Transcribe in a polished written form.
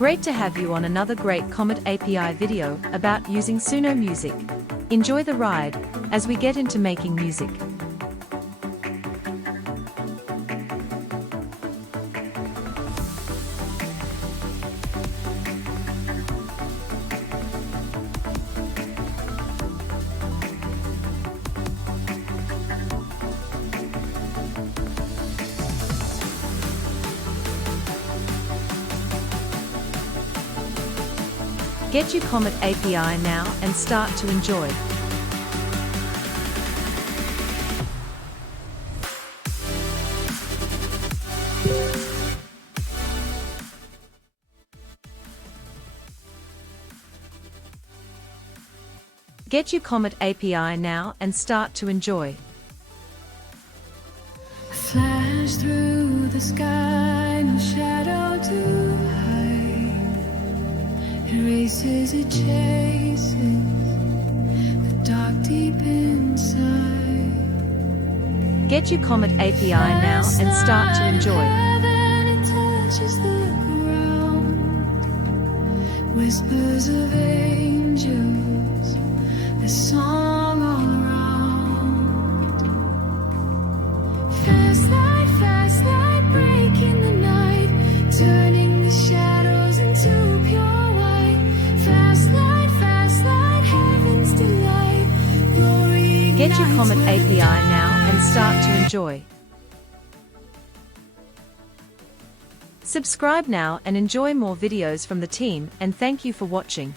Great to have you on another great Comet API video about using Suno Music. Enjoy the ride as we get into making music. Get your Comet API now and start to enjoy. Get your Comet API now and start to enjoy. Flash through the sky, no shadow to hide. It races, it chases the dark deep inside. Get your Comet API now and start to enjoy. It touches the ground. Whispers of angels, the song all around. Fast light breaking the night, turning the shadows into pure white. Fast light, heaven's delight. Glory Get your ignites Comet where the API now and tides start to rise. enjoy. Subscribe now and enjoy more videos from the team, and thank you for watching.